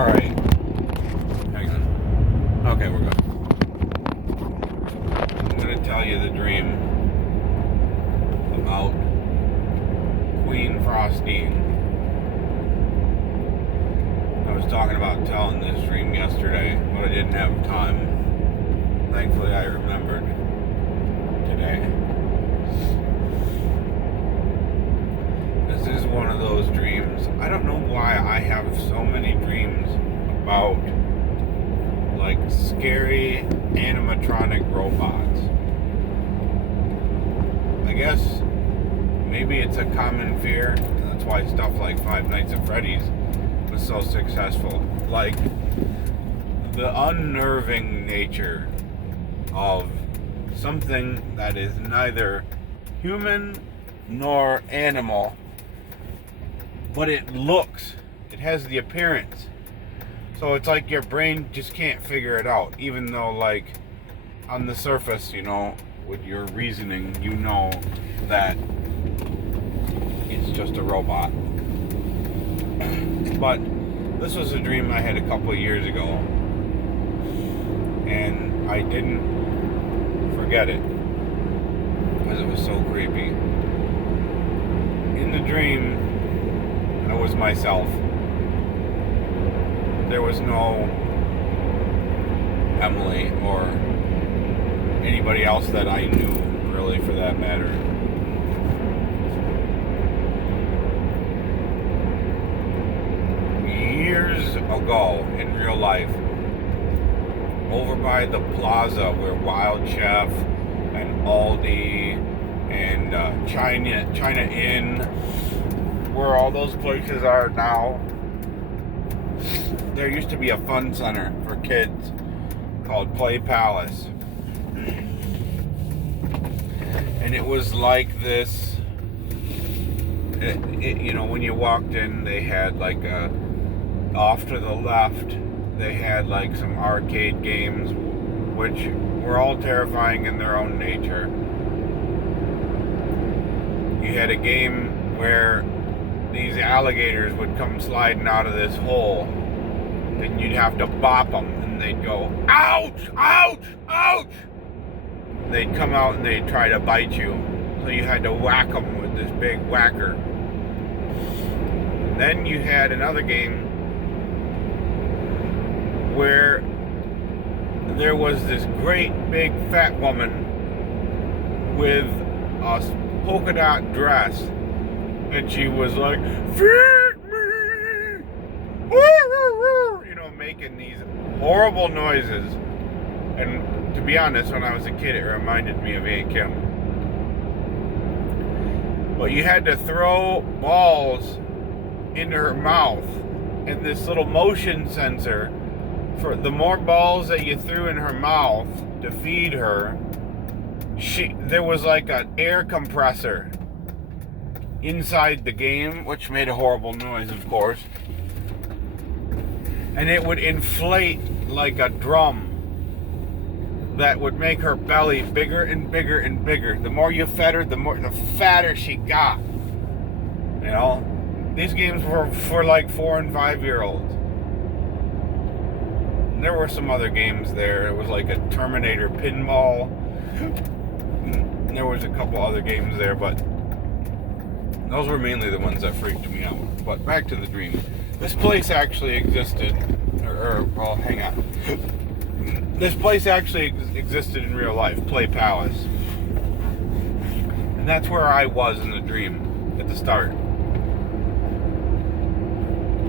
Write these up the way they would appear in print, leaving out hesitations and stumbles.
Alright. Hang on. Okay, we're good. I'm going to tell you the dream about Queen Frostine. I was talking about telling this dream yesterday, but I didn't have time. Thankfully, I remembered today. This is one of those dreams. I don't know why I have so many dreams about like scary animatronic robots. I guess maybe it's a common fear. That's why stuff like Five Nights at Freddy's was so successful. Like the unnerving nature of something that is neither human nor animal, but it has the appearance. So it's like your brain just can't figure it out, even though like on the surface, with your reasoning, that it's just a robot. But this was a dream I had a couple of years ago, and I didn't forget it because it was so creepy. In the dream, I was myself. There was no Emily or anybody else that I knew, really, for that matter. Years ago, in real life, over by the plaza where Wild Chef and Aldi and China Inn, where all those places are now, there used to be a fun center for kids called Play Palace. And it was like this, when you walked in, they had like off to the left, they had like some arcade games, which were all terrifying in their own nature. You had a game where these alligators would come sliding out of this hole, and you'd have to bop them, and they'd go, ouch, ouch, ouch! They'd come out and they'd try to bite you, so you had to whack them with this big whacker. Then you had another game where there was this great big fat woman with a polka dot dress, and she was like, feed me! Making these horrible noises. And to be honest, when I was a kid, it reminded me of Aunt Kim. But you had to throw balls into her mouth, and this little motion sensor, for the more balls that you threw in her mouth to feed her, there was like an air compressor inside the game, which made a horrible noise, of course. And it would inflate like a drum that would make her belly bigger and bigger and bigger. The more you fed her, the fatter she got. These games were for like 4 and 5 year olds. And there were some other games there. It was like a Terminator pinball. And there was a couple other games there, but those were mainly the ones that freaked me out. But back to the dream. This place actually existed, well, hang on. This place actually existed in real life, Play Palace. And that's where I was in the dream, at the start.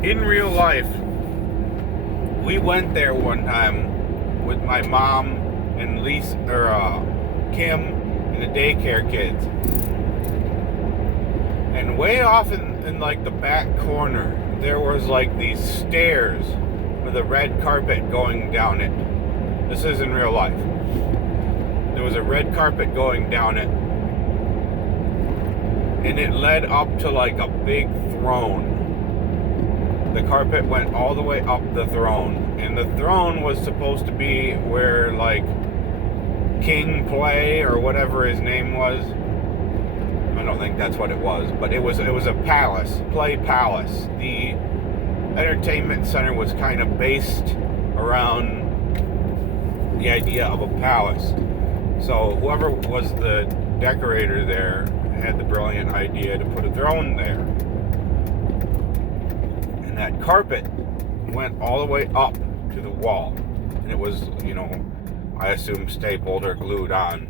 In real life, we went there one time with my mom and Kim and the daycare kids. And way off in like the back corner, there was like these stairs with a red carpet going down it. This is in real life. There was a red carpet going down it, and it led up to like a big throne. The carpet went all the way up the throne, and the throne was supposed to be where like King Play or whatever his name was. I don't think that's what it was, but it was a palace, Play Palace. entertainment center was kind of based around the idea of a palace. So whoever was the decorator there had the brilliant idea to put a throne there. And that carpet went all the way up to the wall. And it was, I assume stapled or glued on.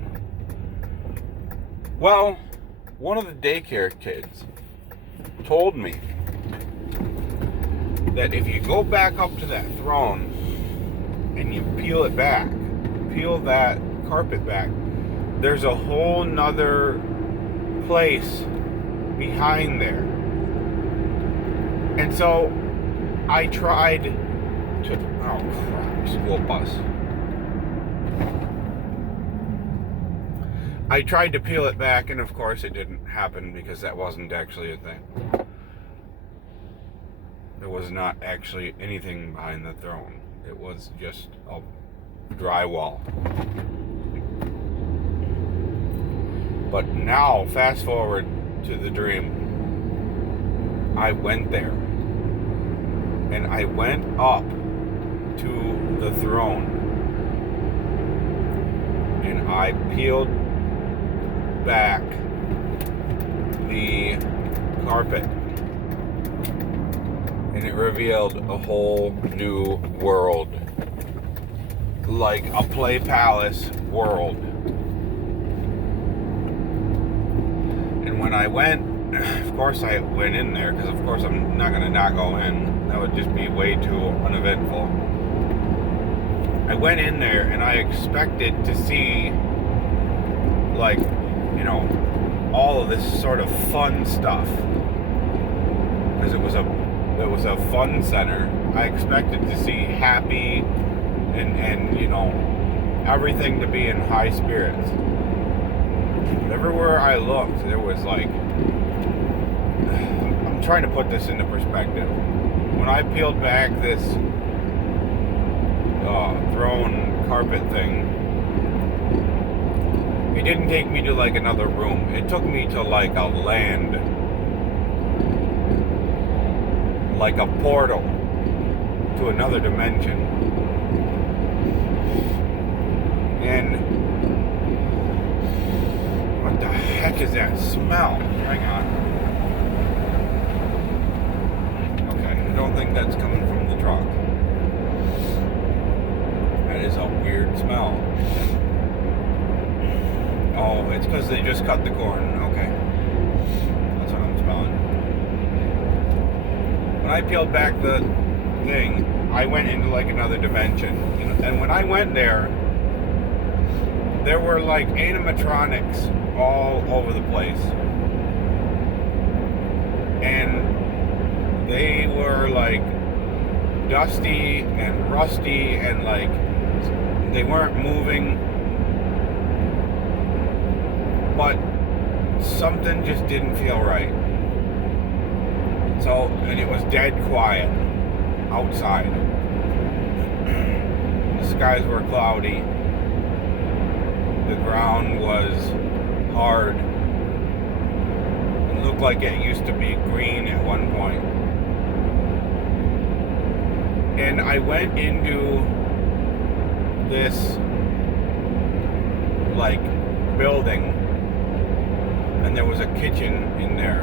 Well, one of the daycare kids told me that if you go back up to that throne and you peel it back, peel that carpet back, there's a whole nother place behind there. And so I tried to, oh crap, school bus. I tried to peel it back, and of course it didn't happen because that wasn't actually a thing. There was not actually anything behind the throne. It was just a drywall. But now, fast forward to the dream. I went there. And I went up to the throne. And I peeled back the carpet. And it revealed a whole new world. Like a play palace world. And when I went, of course I went in there, because of course I'm not going to not go in. That would just be way too uneventful. I went in there and I expected to see, like, all of this sort of fun stuff. Because it was a fun center. I expected to see happy and everything to be in high spirits. Everywhere I looked, there was like, I'm trying to put this into perspective. When I peeled back this throne carpet thing, it didn't take me to like another room. It took me to like a land, like a portal to another dimension. And what the heck is that smell? Hang on. Okay, I don't think that's coming from the truck. That is a weird smell. Oh, it's because they just cut the corn. Okay. That's what I'm smelling. When I peeled back the thing, I went into like another dimension. And when I went there were like animatronics all over the place. And they were like dusty and rusty and like they weren't moving. But something just didn't feel right. So, and it was dead quiet outside. The skies were cloudy. The ground was hard. It looked like it used to be green at one point. And I went into this like building. And there was a kitchen in there.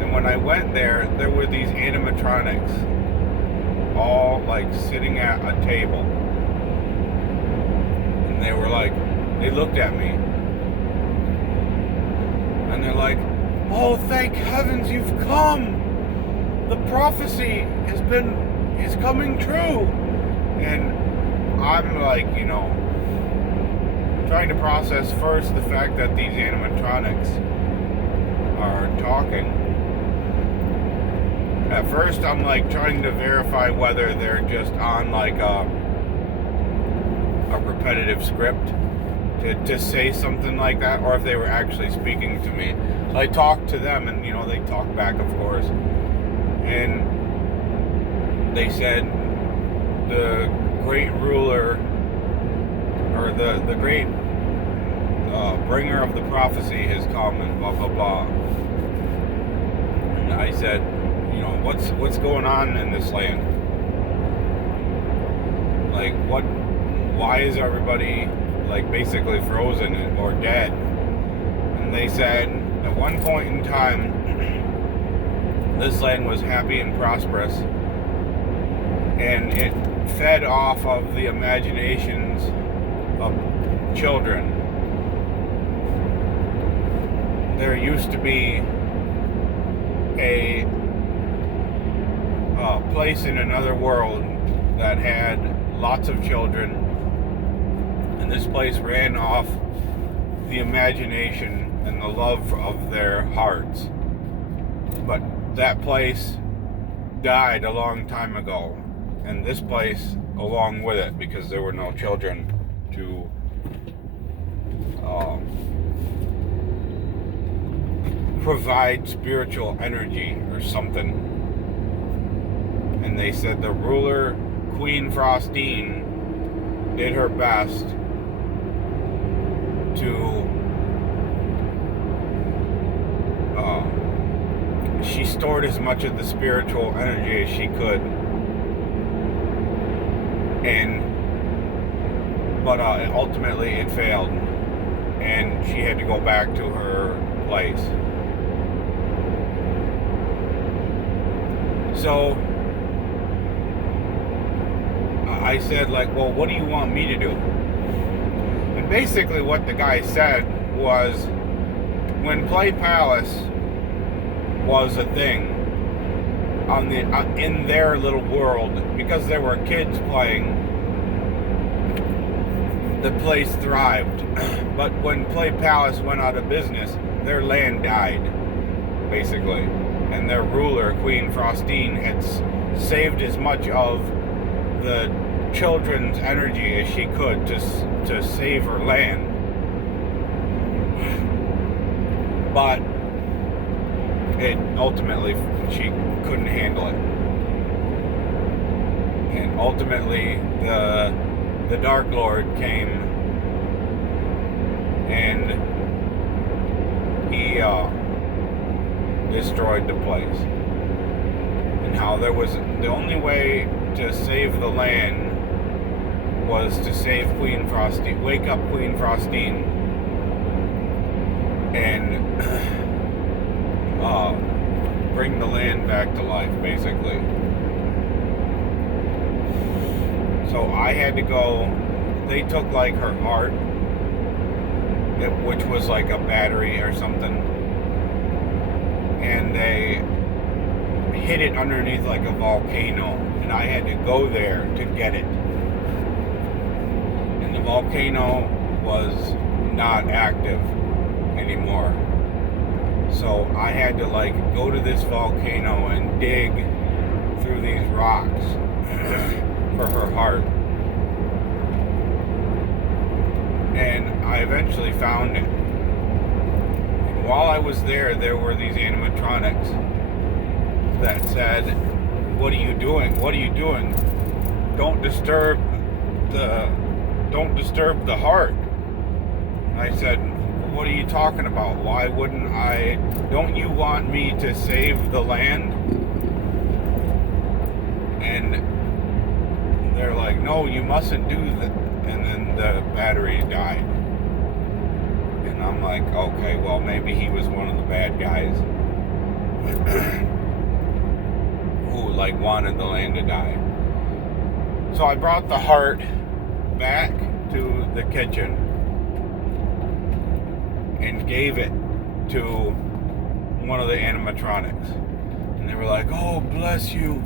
And when I went there, there were these animatronics all like sitting at a table. And they were like, they looked at me. And they're like, oh, thank heavens you've come. The prophecy is coming true. And I'm like, trying to process first the fact that these animatronics are talking. At first I'm like trying to verify whether they're just on like a repetitive script to say something like that, or if they were actually speaking to me. So I talked to them and they talked back, of course, and they said the great ruler, or the great bringer of the prophecy has come, and blah blah blah. And I said, what's going on in this land? Like, why is everybody, like, basically frozen or dead? And they said, at one point in time, this land was happy and prosperous, and it fed off of the imaginations of children. There used to be a place in another world that had lots of children, and this place ran off the imagination and the love of their hearts. But that place died a long time ago, and this place along with it, because there were no children to provide spiritual energy or something. And they said the ruler, Queen Frostine, did her best to she stored as much of the spiritual energy as she could, but ultimately it failed, and she had to go back to her place. So I said, like, well, what do you want me to do? And basically what the guy said was, when Play Palace was a thing in their little world, because there were kids playing, the place thrived. But when Play Palace went out of business, their land died, basically. And their ruler, Queen Frostine, had saved as much of the children's energy as she could to save her land. But it ultimately, she couldn't handle it. And ultimately, the Dark Lord came, and he destroyed the place. And how there was the only way to save the land was to save Queen Frostine, wake up Queen Frostine, and bring the land back to life, basically. So I had to go. They took like her heart, which was like a battery or something, and they hid it underneath like a volcano, and I had to go there to get it. And the volcano was not active anymore. So I had to like go to this volcano and dig through these rocks for her heart. And I eventually found it. And while I was there, there were these animatronics that said, "What are you doing? What are you doing? Don't disturb the heart." And I said, "What are you talking about? Why wouldn't I? Don't you want me to save the land?" And they're like, "No, you mustn't do that." And then the battery died. And I'm like, okay, well, maybe he was one of the bad guys who like wanted the land to die. So I brought the heart back to the kitchen and gave it to one of the animatronics. And they were like, "Oh, bless you.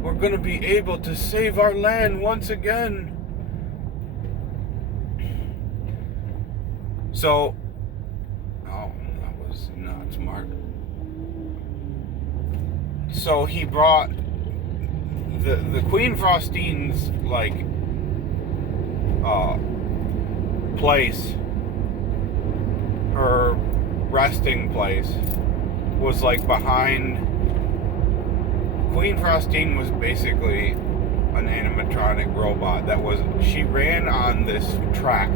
We're going to be able to save our land once again." So, that was not smart. So he brought the Queen Frostine's like place, her resting place was like behind. Queen Frostine was basically an animatronic robot she ran on this track.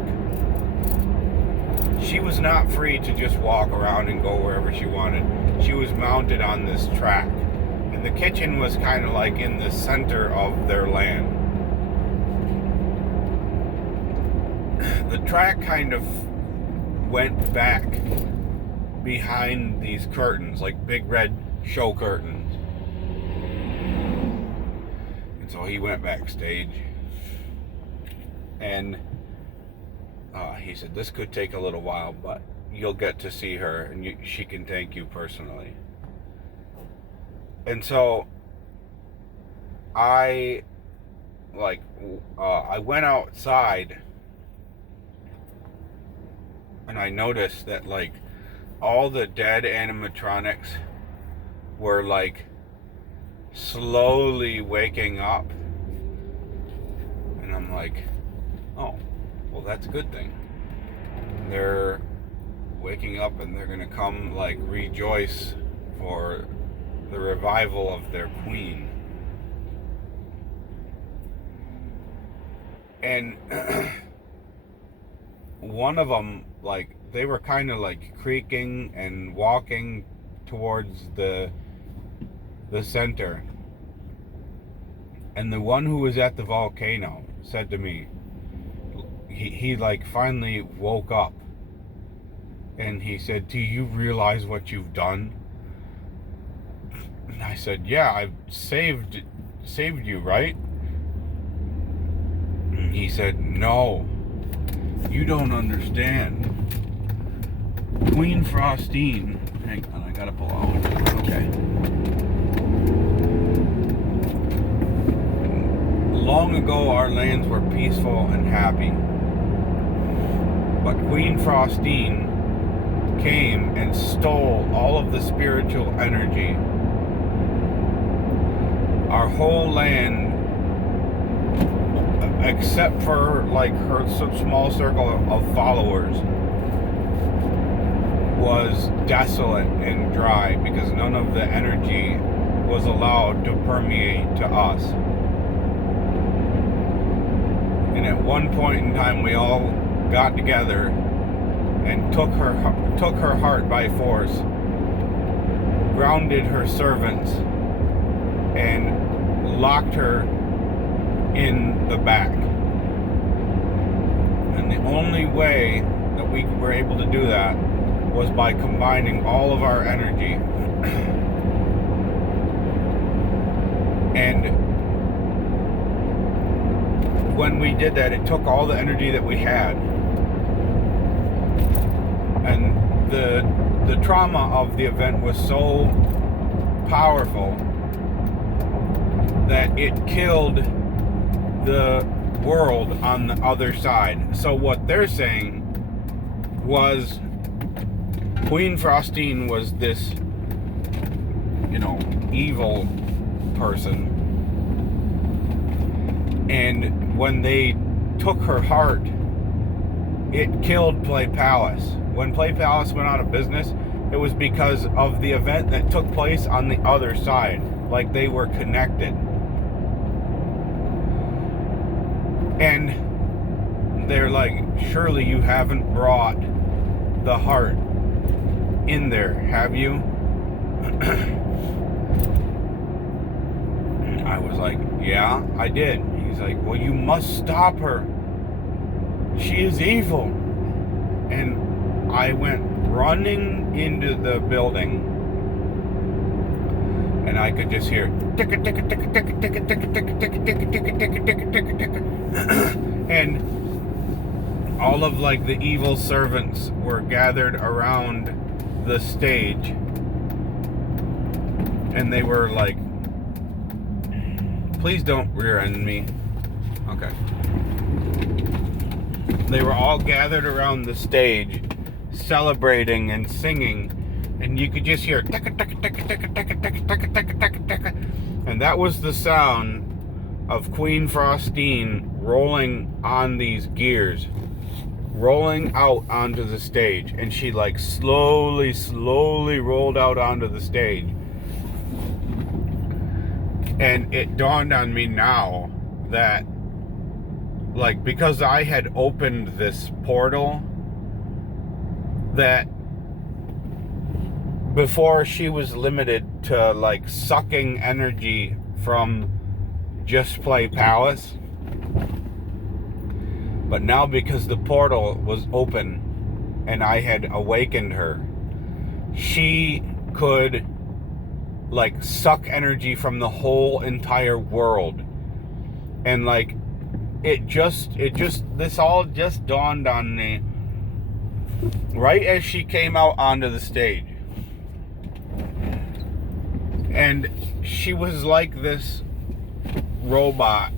She was not free to just walk around and go wherever she wanted. She was mounted on this track, And the kitchen was kind of like in the center of their land. The track kind of went back behind these curtains, like big red show curtains. And so he went backstage, and he said, this could take a little while, but you'll get to see her, and she can thank you personally. And so I went outside, and I noticed that like all the dead animatronics were like slowly waking up. And I'm like, oh, well, that's a good thing. They're waking up and they're gonna come like rejoice for the revival of their queen. And one of them, like, they were kind of like creaking and walking towards the center. And the one who was at the volcano said to me, he like finally woke up, and he said, do you realize what you've done? And I said, yeah, I've saved you, right? And he said, no, you don't understand. Queen Frostine, hang on, I gotta pull out. Okay. Long ago, our lands were peaceful and happy. But Queen Frostine came and stole all of the spiritual energy. Our whole land, except for like her small circle of followers, was desolate and dry because none of the energy was allowed to permeate to us. And at one point in time, we all got together and took her heart by force, grounded her servants, and locked her in the back. And the only way that we were able to do that was by combining all of our energy. And when we did that, it took all the energy that we had. And the trauma of the event was so powerful that it killed the world on the other side. So what they're saying was Queen Frostine was this, evil person. And when they took her heart, it killed Play Palace. When Play Palace went out of business, it was because of the event that took place on the other side. Like they were connected. And they're like, surely you haven't brought the heart in there, have you? I was like, yeah, I did. He's like, well, you must stop her. She is evil. And I went running into the building, and I could just hear tick tick tick tick tick tick tick tick tick tick tick tick tick, and all of like the evil servants were gathered around the stage, and they were like, please don't rear end me. Okay. They were all gathered around the stage, celebrating and singing, and you could just hear ticka ticka ticka ticka ticka ticka ticka ticka ticka ticka, and that was the sound of Queen Frostine rolling on these gears, rolling out onto the stage. And she like slowly rolled out onto the stage. And it dawned on me now that, like, because I had opened this portal, that before she was limited to like sucking energy from Just Play Palace. But now, because the portal was open and I had awakened her, she could like suck energy from the whole entire world. And like this all just dawned on me right as she came out onto the stage. And she was like this robot,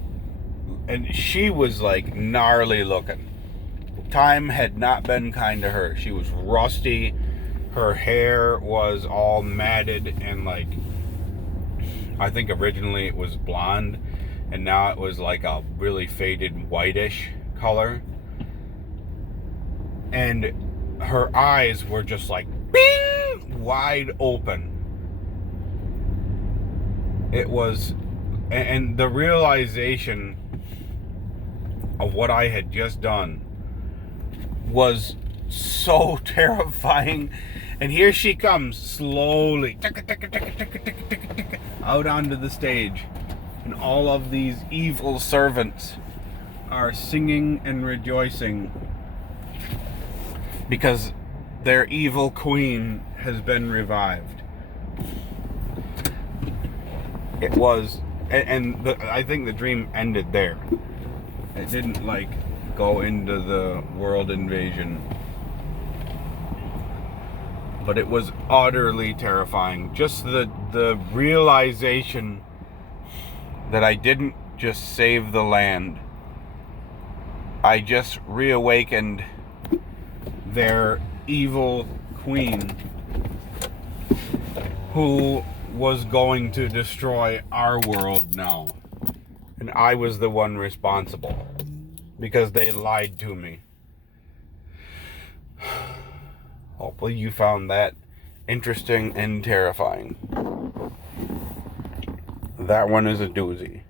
and she was like gnarly looking. Time had not been kind to her. She was rusty. Her hair was all matted and like, I think originally it was blonde, and now it was like a really faded whitish color. And her eyes were just like bing, wide open. It was, and the realization of what I had just done was so terrifying. And here she comes slowly out onto the stage, and all of these evil servants are singing and rejoicing because their evil queen has been revived. It was, I think the dream ended there. It didn't like go into the world invasion, but it was utterly terrifying. Just the realization that I didn't just save the land, I just reawakened their evil queen, who was going to destroy our world now. And I was the one responsible because they lied to me. Hopefully you found that interesting and terrifying. That one is a doozy.